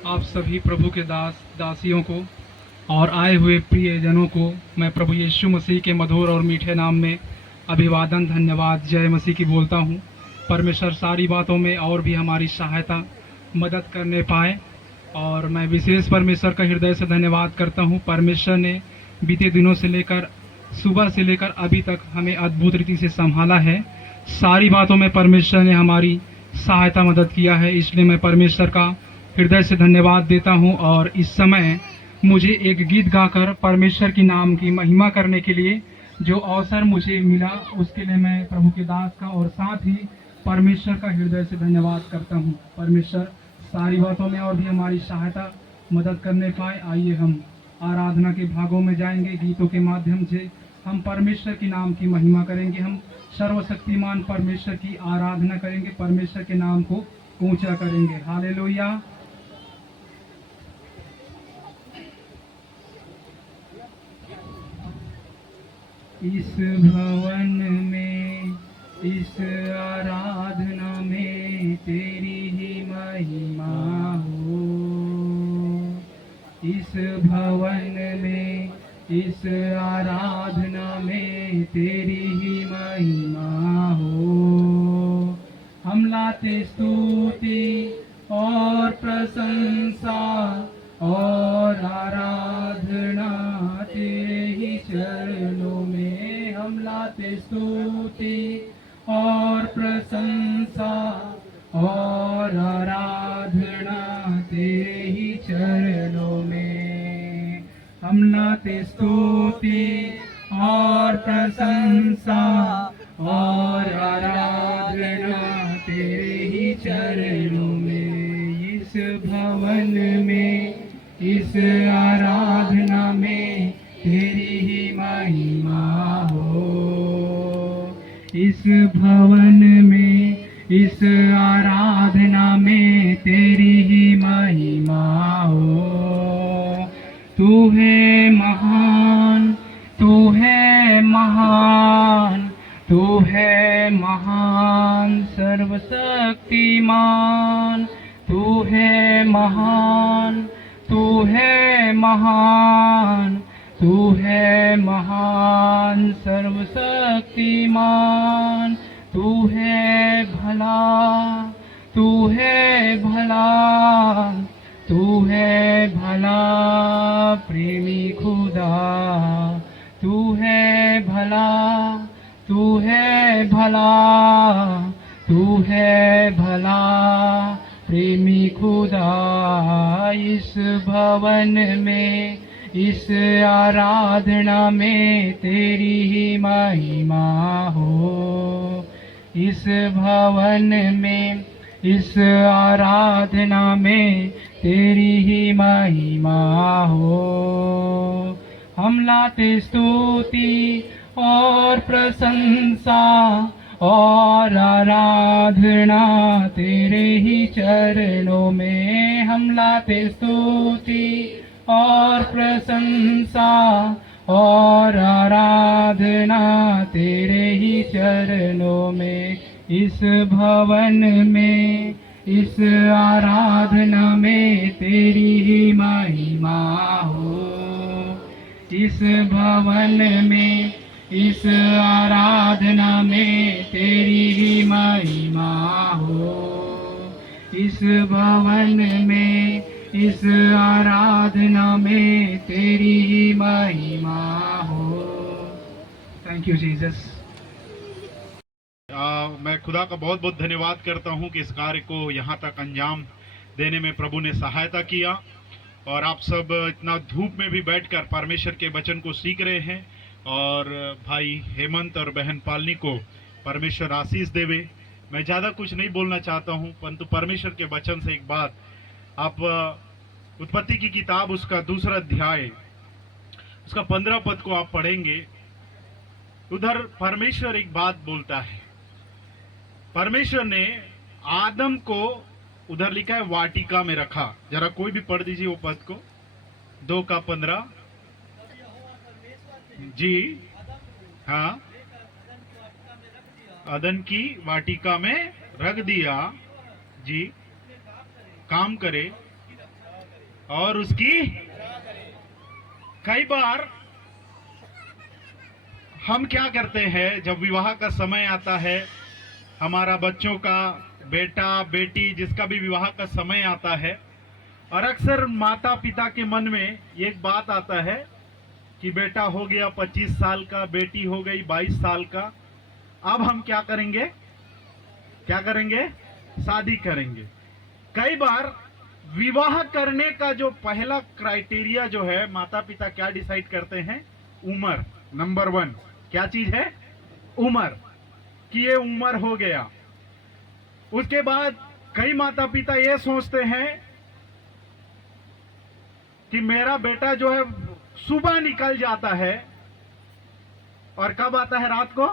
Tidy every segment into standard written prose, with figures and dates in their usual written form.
आप सभी प्रभु के दास दासियों को और आए हुए प्रियजनों को मैं प्रभु यीशु मसीह के मधुर और मीठे नाम में अभिवादन, धन्यवाद, जय मसीह की बोलता हूँ। परमेश्वर सारी बातों में और भी हमारी सहायता मदद करने पाए, और मैं विशेष परमेश्वर का हृदय से धन्यवाद करता हूँ। परमेश्वर ने बीते दिनों से लेकर सुबह से लेकर अभी तक हमें अद्भुत रीति से संभाला है। सारी बातों में परमेश्वर ने हमारी सहायता मदद किया है, इसलिए मैं परमेश्वर का हृदय से धन्यवाद देता हूँ। और इस समय मुझे एक गीत गाकर परमेश्वर की नाम की महिमा करने के लिए जो अवसर मुझे मिला, उसके लिए मैं प्रभु के दास का और साथ ही परमेश्वर का हृदय से धन्यवाद करता हूँ। परमेश्वर सारी बातों में और भी हमारी सहायता मदद करने पाए। आइए हम आराधना के भागों में जाएंगे। गीतों के माध्यम से हम परमेश्वर के नाम की महिमा करेंगे, हम सर्वशक्तिमान परमेश्वर की आराधना करेंगे, परमेश्वर के नाम को ऊंचा करेंगे। हालेलुया। इस भवन में, इस आराधना में तेरी ही महिमा हो। इस भवन में, इस आराधना में तेरी ही महिमा हो। हम लाते स्तुति और प्रशंसा और आराधना तेरे ही चरणों में। हम लाते स्तुति और प्रशंसा और आराधना तेरे ही चरणों में। हम लाते स्तुति और प्रशंसा और आराधना तेरे ही चरणों में। इस भवन में, इस आराधना में तेरी ही महिमा हो। इस भवन में, इस आराधना में तेरी ही महिमा हो। तू है महान, तू है महान, तू है महान सर्वशक्तिमान। तू है महान, तू है महान, तू है महान सर्वशक्तिमान। तू है भला, तू है भला, तू है भला प्रेमी खुदा। तू है भला, तू है भला, तू है भला प्रेमी खुदा। इस भवन में, इस आराधना में तेरी ही महिमा हो। इस भवन में, इस आराधना में तेरी ही महिमा हो। हम लाते स्तुति और प्रशंसा और आराधना तेरे ही चरणों में। हम लाते स्तुति और प्रशंसा और आराधना तेरे ही चरणों में। इस भवन में, इस आराधना में तेरी ही महिमा हो। इस भवन में, इस आराधना में तेरी ही महिमा हो। इस भवन में, इस आराधना में तेरी ही महिमा हो। Thank you Jesus. मैं खुदा का बहुत बहुत धन्यवाद करता हूं कि इस कार्य को यहाँ तक अंजाम देने में प्रभु ने सहायता किया, और आप सब इतना धूप में भी बैठकर परमेश्वर के वचन को सीख रहे हैं। और भाई हेमंत और बहन पालनी को परमेश्वर आशीष देवे। मैं ज़्यादा कुछ नहीं बोलना चाहता हूं, परंतु परमेश्वर के वचन से एक बात, आप उत्पत्ति की किताब उसका 2 अध्याय उसका 15 पद को आप पढ़ेंगे। उधर परमेश्वर एक बात बोलता है। परमेश्वर ने आदम को, उधर लिखा है वाटिका में रखा। जरा कोई भी पढ़ दीजिए वो पद को, 2:15। जी हाँ, अदन की वाटिका में रख दिया। जी, काम करे और उसकी कई बार हम क्या करते हैं, जब विवाह का समय आता है, हमारा बच्चों का बेटा बेटी जिसका भी विवाह का समय आता है, और अक्सर माता पिता के मन में एक बात आता है कि बेटा हो गया 25 साल का, बेटी हो गई 22 साल का, अब हम क्या करेंगे, शादी करेंगे। कई बार विवाह करने का जो पहला क्राइटेरिया जो है, माता पिता क्या डिसाइड करते हैं, उम्र। नंबर 1 क्या चीज है, उम्र, कि ये उम्र हो गया। उसके बाद कई माता पिता ये सोचते हैं कि मेरा बेटा जो है सुबह निकल जाता है और कब आता है, रात को।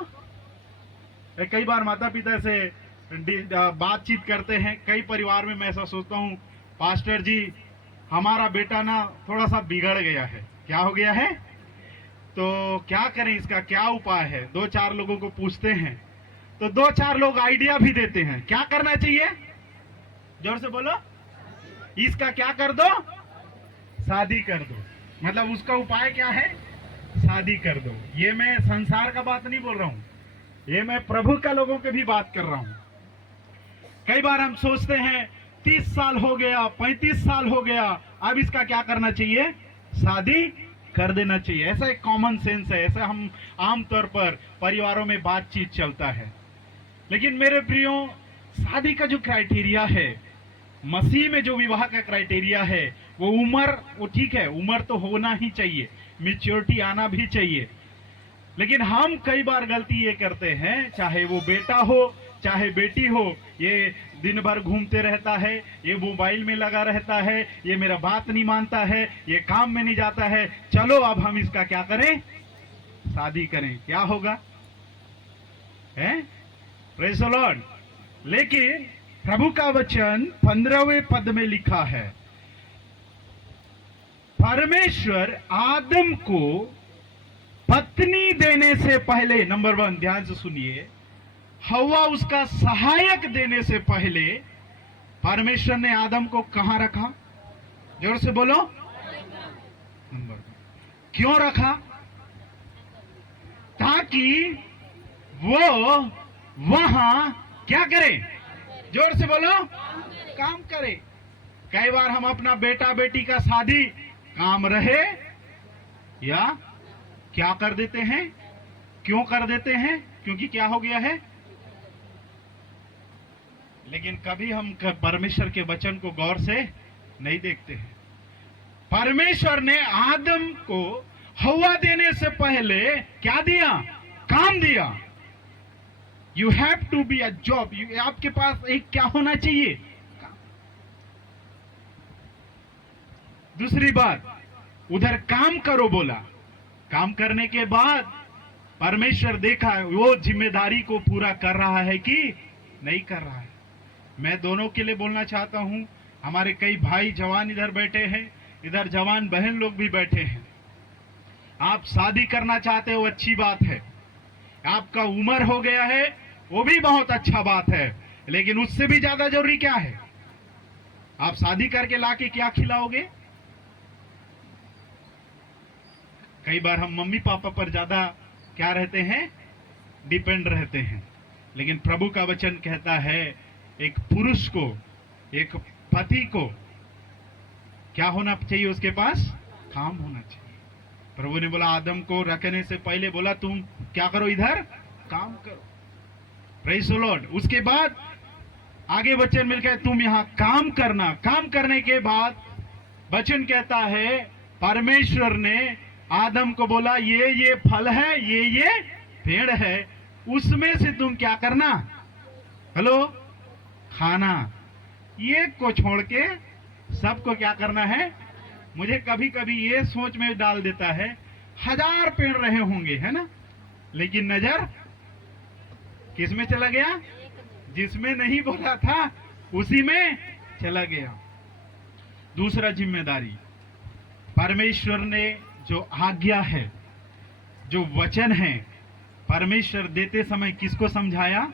कई बार माता पिता से बातचीत करते हैं, कई परिवार में मैं ऐसा सोचता हूं, पास्टर जी हमारा बेटा ना थोड़ा सा बिगड़ गया है। क्या हो गया है, तो क्या करें, इसका क्या उपाय है। 2-4 लोगों को पूछते हैं तो 2-4 लोग आइडिया भी देते हैं, क्या करना चाहिए, जोर से बोलो, इसका क्या कर दो, शादी कर दो। मतलब उसका उपाय क्या है, शादी कर दो। ये मैं संसार का बात नहीं बोल रहा हूं, ये मैं प्रभु का लोगों की भी बात कर रहा हूं। कई बार हम सोचते हैं 30 साल हो गया, 35 साल हो गया, अब इसका क्या करना चाहिए, शादी कर देना चाहिए। ऐसा एक कॉमन सेंस है, ऐसा हम आमतौर पर परिवारों में बातचीत चलता है। लेकिन मेरे प्रियो, शादी का जो क्राइटेरिया है, मसीह में जो विवाह का क्राइटेरिया है, वो उम्र, वो ठीक है, उम्र तो होना ही चाहिए, मैच्योरिटी आना भी चाहिए। लेकिन हम कई बार गलती ये करते हैं, चाहे वो बेटा हो चाहे बेटी हो, ये दिन भर घूमते रहता है, ये मोबाइल में लगा रहता है, ये मेरा बात नहीं मानता है, ये काम में नहीं जाता है, चलो अब हम इसका क्या करें, शादी करें। क्या होगा, हैं? Praise the Lord. लेकिन प्रभु का वचन 15वें पद में लिखा है, परमेश्वर आदम को पत्नी देने से पहले, नंबर 1 ध्यान से सुनिए, हवा उसका सहायक देने से पहले परमेश्वर ने आदम को कहां रखा, जोर से बोलो, नंबर 1। क्यों रखा, ताकि वो वहां क्या करे, जोर से बोलो, काम करे। कई बार हम अपना बेटा बेटी का शादी काम रहे या क्या कर देते हैं, क्यों कर देते हैं, क्योंकि क्या हो गया है। लेकिन कभी हम परमेश्वर के वचन को गौर से नहीं देखते हैं। परमेश्वर ने आदम को हवा देने से पहले क्या दिया, काम दिया। You have to be a job, आपके पास एक क्या होना चाहिए, काम। दूसरी बात, उधर काम करो बोला, काम करने के बाद परमेश्वर देखा वो जिम्मेदारी को पूरा कर रहा है कि नहीं कर रहा है। मैं दोनों के लिए बोलना चाहता हूं, हमारे कई भाई जवान इधर बैठे हैं, इधर जवान बहन लोग भी बैठे हैं। आप शादी करना चाहते हो, अच्छी बात है, आपका उम्र हो गया है, वो भी बहुत अच्छा बात है, लेकिन उससे भी ज्यादा जरूरी क्या है, आप शादी करके लाके क्या खिलाओगे। कई बार हम मम्मी पापा पर ज्यादा क्या रहते हैं, डिपेंड रहते हैं। लेकिन प्रभु का वचन कहता है एक पुरुष को, एक पति को क्या होना चाहिए, उसके पास काम होना चाहिए। प्रभु ने बोला आदम को रखने से पहले बोला तुम क्या करो, इधर काम करो। Praise the Lord. उसके बाद आगे वचन मिल गया, तुम यहां काम करना। काम करने के बाद वचन कहता है परमेश्वर ने आदम को बोला ये फल है, ये पेड़ है, उसमें से तुम क्या करना, हेलो, खाना। ये को छोड़ के सबको क्या करना है। मुझे कभी कभी ये सोच में डाल देता है, 1000 पेड़ रहे होंगे, है ना, लेकिन नजर किस में चला गया, जिसमें नहीं बोला था उसी में चला गया। दूसरा जिम्मेदारी, परमेश्वर ने जो आज्ञा है, जो वचन है, परमेश्वर देते समय किसको समझाया,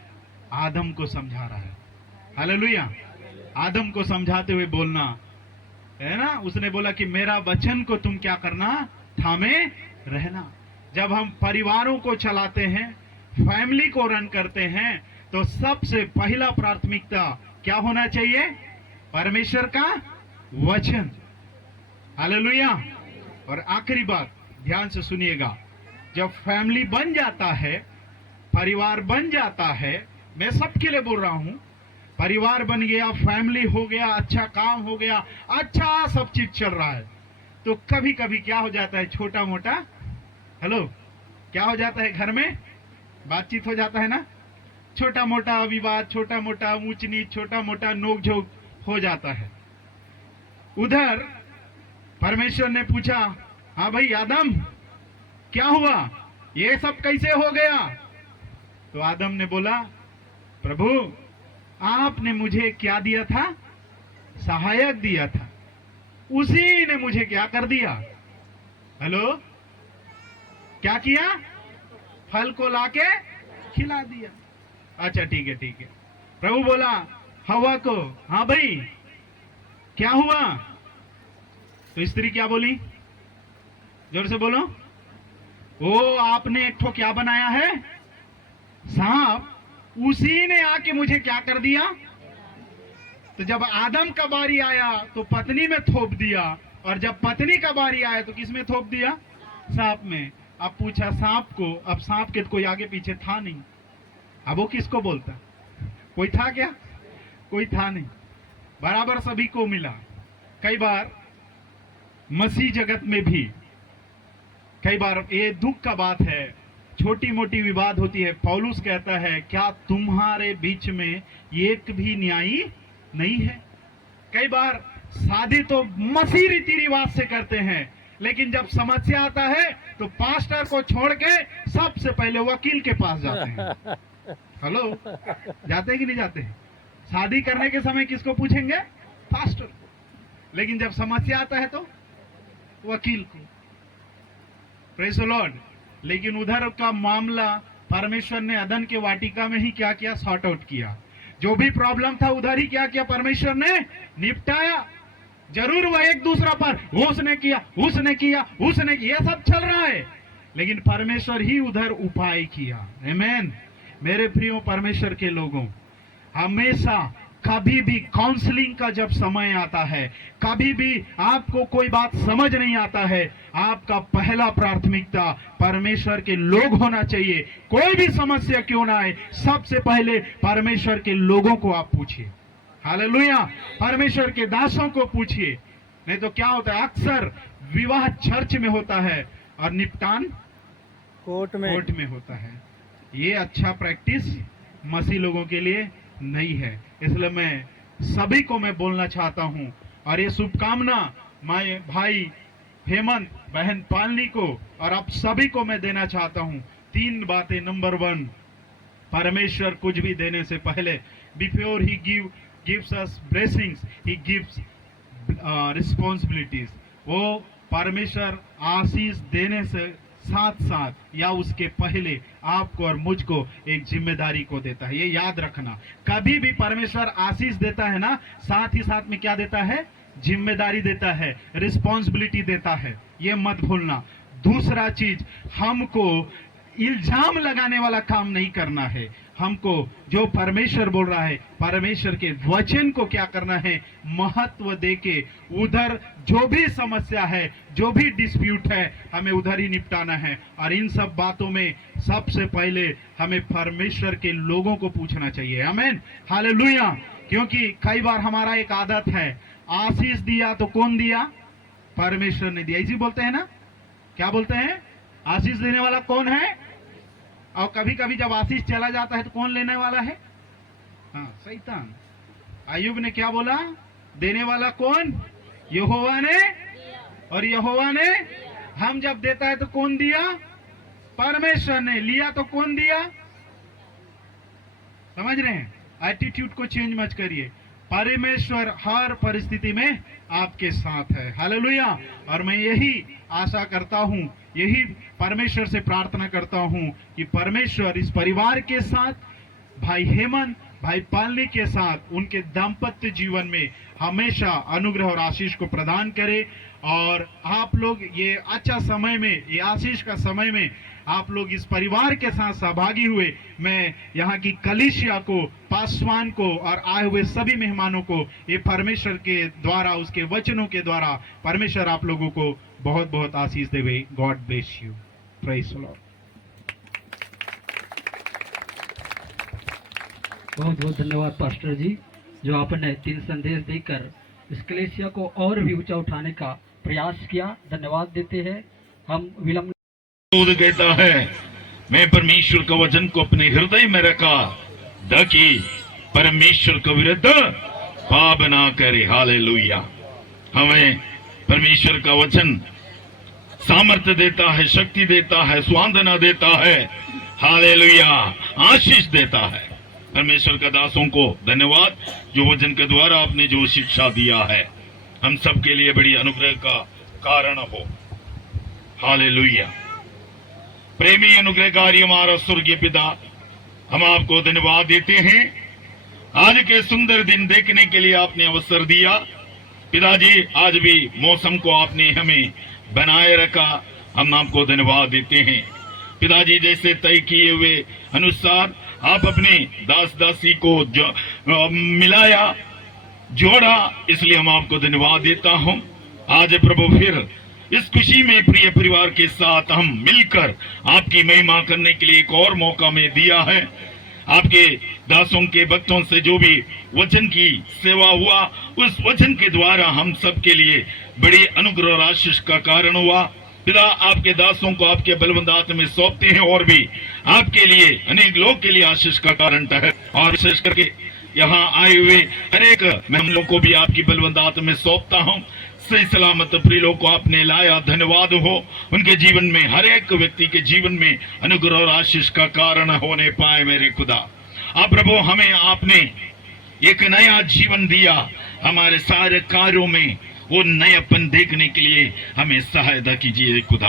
आदम को समझा रहा है। हालेलुया। आदम को समझाते हुए बोलना, है ना। उसने बोला कि मेरा वचन को तुम क्या करना, थामे रहना। जब हम परिवारों को चलाते हैं, फैमिली को रन करते हैं, तो सबसे पहला प्राथमिकता क्या होना चाहिए, परमेश्वर का वचन। हालेलुया। और आखिरी बात ध्यान से सुनिएगा, जब फैमिली बन जाता है, परिवार बन जाता है, मैं सबके लिए बोल रहा हूं, परिवार बन गया, फैमिली हो गया, अच्छा काम हो गया, अच्छा सब चीज चल रहा है, तो कभी कभी क्या हो जाता है, छोटा मोटा, हेलो, क्या हो जाता है, घर में बातचीत हो जाता है ना, छोटा मोटा विवाद, छोटा मोटा ऊंच नीच, छोटा मोटा नोकझोंक हो जाता है। उधर परमेश्वर ने पूछा, हाँ भाई आदम, क्या हुआ, ये सब कैसे हो गया। तो आदम ने बोला, प्रभु आपने मुझे क्या दिया था, सहायक दिया था, उसी ने मुझे क्या कर दिया, हेलो, क्या किया, फल को लाके खिला दिया। अच्छा ठीक है ठीक है। प्रभु बोला हवा को, हाँ भाई क्या हुआ। तो स्त्री क्या बोली, जोर से बोलो, वो आपने एक ठो क्या बनाया है, सांप, उसी ने आके मुझे क्या कर दिया। तो जब आदम का बारी आया तो पत्नी में थोप दिया, और जब पत्नी का बारी आया तो किस में थोप दिया, सांप में। अब पूछा सांप को, अब सांप के तो कोई आगे पीछे था नहीं, अब वो किसको बोलता, कोई था क्या, कोई था नहीं, बराबर सभी को मिला। कई बार मसीह जगत में भी कई बार ये दुख का बात है, छोटी मोटी विवाद होती है। पौलुस कहता है, क्या तुम्हारे बीच में एक भी न्यायी नहीं है। कई बार शादी तो मसीह रीति रिवाज से करते हैं, लेकिन जब समस्या आता है तो पास्टर को छोड़ के सबसे पहले वकील के पास जाते हैं। हेलो, जाते हैं कि नहीं जाते हैं। शादी करने के समय किसको पूछेंगे, पास्टर को, लेकिन जब समस्या आता है तो वकील को। Praise the Lord. लेकिन उधर का मामला परमेश्वर ने अदन के वाटिका में ही क्या किया, सॉर्ट आउट किया। जो भी प्रॉब्लम था उधर ही क्या किया, परमेश्वर ने निपटाया। जरूर वह एक दूसरा पर उसने किया, उसने किया, उसने किया, सब चल रहा है, लेकिन परमेश्वर ही उधर उपाय किया। आमीन। मेरे प्रियो परमेश्वर के लोगों, हमेशा कभी भी काउंसलिंग का जब समय आता है, कभी भी आपको कोई बात समझ नहीं आता है, आपका पहला प्राथमिकता परमेश्वर के लोग होना चाहिए। कोई भी समस्या क्यों ना आए, सबसे पहले परमेश्वर के लोगों को आप पूछिए। हालेलुया। परमेश्वर के दासों को पूछिए। नहीं तो क्या होता है, अक्सर विवाह चर्च में होता है और निपटान कोर्ट में होता है। ये अच्छा प्रैक्टिस मसीह लोगों के लिए नहीं है। इसलिए मैं सभी को मैं बोलना चाहता हूं, और ये शुभकामना मैं भाई हेमंत, बहन पालनी को और आप सभी को मैं देना चाहता हूं। 3 बातें। नंबर 1, परमेश्वर कुछ भी देने से पहले, before he gives us blessings, he gives responsibilities. वो परमेश्वर आशीष देने से साथ साथ या उसके पहले आपको और मुझको एक जिम्मेदारी को देता है। ये याद रखना, कभी भी परमेश्वर आशीष देता है ना, साथ ही साथ में क्या देता है, जिम्मेदारी देता है, रिस्पॉन्सिबिलिटी देता है, ये मत भूलना। दूसरा चीज, हमको इल्जाम लगाने वाला काम नहीं करना है। हमको जो परमेश्वर बोल रहा है, परमेश्वर के वचन को क्या करना है, महत्व देके उधर जो भी समस्या है, जो भी डिस्प्यूट है, हमें उधर ही निपटाना है। और इन सब बातों में सबसे पहले हमें परमेश्वर के लोगों को पूछना चाहिए। आमीन, हालेलुया। क्योंकि कई बार हमारा एक आदत है, आशीष दिया तो कौन दिया, परमेश्वर ने दिया, इसी बोलते हैं ना, क्या बोलते हैं, आशीष देने वाला कौन है। और कभी कभी जब आशीष चला जाता है तो कौन लेने वाला है, हाँ, शैतान। अय्यूब ने क्या बोला, देने वाला कौन, यहोवा ने, और यहोवा ने। हम जब देता है तो कौन दिया, परमेश्वर ने। लिया तो कौन दिया, समझ रहे हैं। एटीट्यूड को चेंज मत करिए, परमेश्वर हर परिस्थिति में आपके साथ है। हालेलुया। और मैं यही आशा करता हूं, यही परमेश्वर से प्रार्थना करता हूं कि परमेश्वर इस परिवार के साथ, भाई हेमंत, भाई पालनी के साथ उनके दाम्पत्य जीवन में हमेशा अनुग्रह और आशीष को प्रदान करे। और आप लोग ये अच्छा समय में, ये आशीष का समय में आप लोग इस परिवार के साथ सहभागी हुए। मैं यहाँ की कलीसिया को, पासवान को और आए हुए सभी मेहमानों को ये परमेश्वर के द्वारा, उसके वचनों के द्वारा परमेश्वर आप लोगों को बहुत बहुत आशीष देवे। God bless you. Praise the Lord. बहुत बहुत धन्यवाद पास्टर जी, जो आपने 3 संदेश देकर इस कलीसिया को और भी ऊंचा उठाने का प्रयास किया। धन्यवाद देते हैं। हम विलंब कहता है, मैं परमेश्वर का वचन को अपने हृदय में रखा ताकि परमेश्वर के विरुद्ध पाप ना करे। हालेलुया। हमें परमेश्वर का वचन सामर्थ्य देता है, शक्ति देता है, स्वांदना देता है। हालेलुया। आशीष देता है। परमेश्वर का दासों को धन्यवाद, जो वचन के द्वारा आपने जो शिक्षा दिया है हम सबके लिए बड़ी अनुग्रह का कारण हो। हालेलुया। प्रेमी अनुग्रहकारी हमारा स्वर्गीय पिता, हम आपको धन्यवाद देते हैं आज के सुंदर दिन देखने के लिए आपने अवसर दिया। पिताजी, आज भी मौसम को आपने हमें बनाए रखा, हम आपको धन्यवाद देते हैं। पिताजी, जैसे तय किए हुए अनुसार आप अपने दास दासी को मिलाया, जोड़ा, इसलिए हम आपको धन्यवाद देता हूं। आज प्रभु फिर इस खुशी में प्रिय परिवार के साथ हम मिलकर आपकी महिमा करने के लिए एक और मौका में दिया है। आपके दासों के भक्तों से जो भी वचन की सेवा हुआ, उस वचन के द्वारा हम सब के लिए बड़ी अनुग्रह और आशीष का कारण हुआ। पिता, आपके दासों को आपके बलवंत हाथ में सौंपते हैं और भी आपके लिए, अनेक लोग के लिए आशीष का कारण है। और विशेष करके यहाँ आए हुए हरेक मेहमानों को भी आपकी बलवंत हाथ में सौंपता हूँ। सही सलामत प्रियों को आपने लाया, धन्यवाद हो। उनके जीवन में, हर एक व्यक्ति के जीवन में अनुग्रह और आशीष का कारण होने पाए। मेरे खुदा, आप प्रभु, हमें आपने एक नया जीवन दिया। हमारे सारे कार्यों में वो नयापन देखने के लिए हमें सहायता कीजिए खुदा।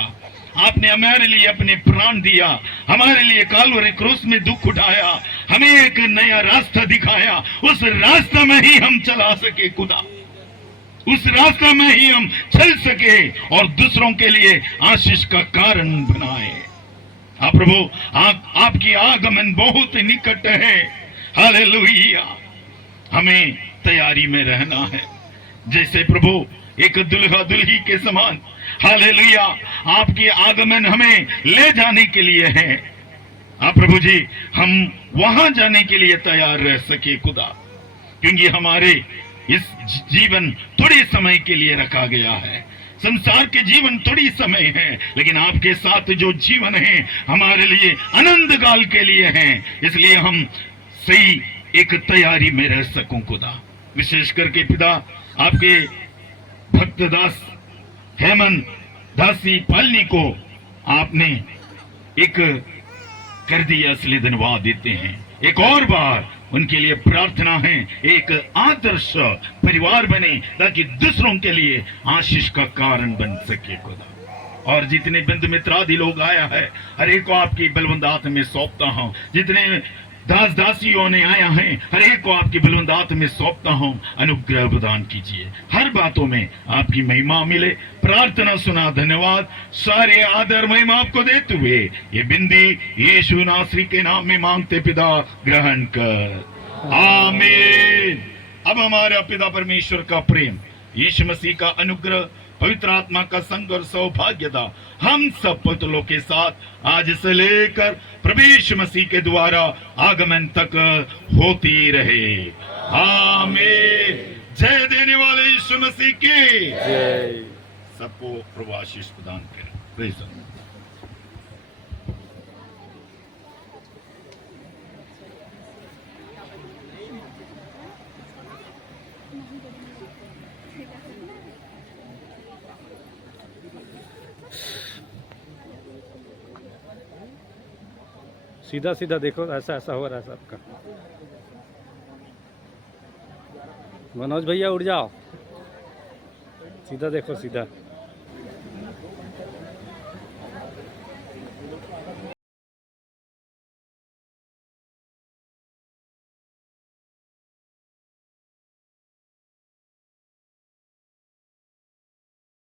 आपने हमारे लिए अपने प्राण दिया, हमारे लिए कालवरी क्रूस में दुख उठाया, हमें एक नया रास्ता दिखाया। उस रास्ता में ही हम चला सके खुदा, उस रास्ता में ही हम चल सके और दूसरों के लिए आशीष का कारण बनाए। आप प्रभु, आपकी आगमन बहुत निकट है। हालेलुया। हमें तैयारी में रहना है, जैसे प्रभु एक दुल्हा दुल्ही के समान। हालेलुया। आपकी आगमन हमें ले जाने के लिए है। आप प्रभु जी, हम वहां जाने के लिए तैयार रह सके खुदा, क्योंकि हमारे इस जीवन थोड़े समय के लिए रखा गया है। संसार के जीवन थोड़ी समय है, लेकिन आपके साथ जो जीवन है हमारे लिए अनंत काल के लिए है। इसलिए हम सही एक तैयारी में रह सकूं खुदा। विशेष करके पिता, आपके भक्त दास हेमंत दासी पालनी को आपने एक कर दिया, इसलिए धन्यवाद देते हैं। एक और बार उनके लिए प्रार्थना है, एक आदर्श परिवार बने ताकि दूसरों के लिए आशीष का कारण बन सके खुदा। और जितने बंधु मित्र आदि लोग आया है, हर एक को आपकी बलवंत हाथ में सौंपता हूं। जितने दास दासियों ने आया है, हर एक को आपकी बलवंत हाथ में सौंपता हूं। अनुग्रह प्रदान कीजिए, हर बातों में आपकी महिमा मिले। प्रार्थना सुना, धन्यवाद। सारे आदर महिमा आपको देते हुए ये बिंदी यीशु नासरी के नाम में मांगते पिता, ग्रहण कर। आमीन। अब हमारा पिता परमेश्वर का प्रेम, यीशु मसीह का अनुग्रह, पवित्र आत्मा का संग और सौभाग्यता हम सब पुत्रों के साथ आज से लेकर प्रभु यीशु मसीह के द्वारा आगमन तक होती रहे। आमीन। जय देने वाले यीशु मसीह की जय। सबको प्रभु आशीष प्रदान करे। Praise the Lord. सीधा सीधा देखो, ऐसा ऐसा हो रहा है सबका। मनोज भैया उठ जाओ, सीधा देखो, सीधा।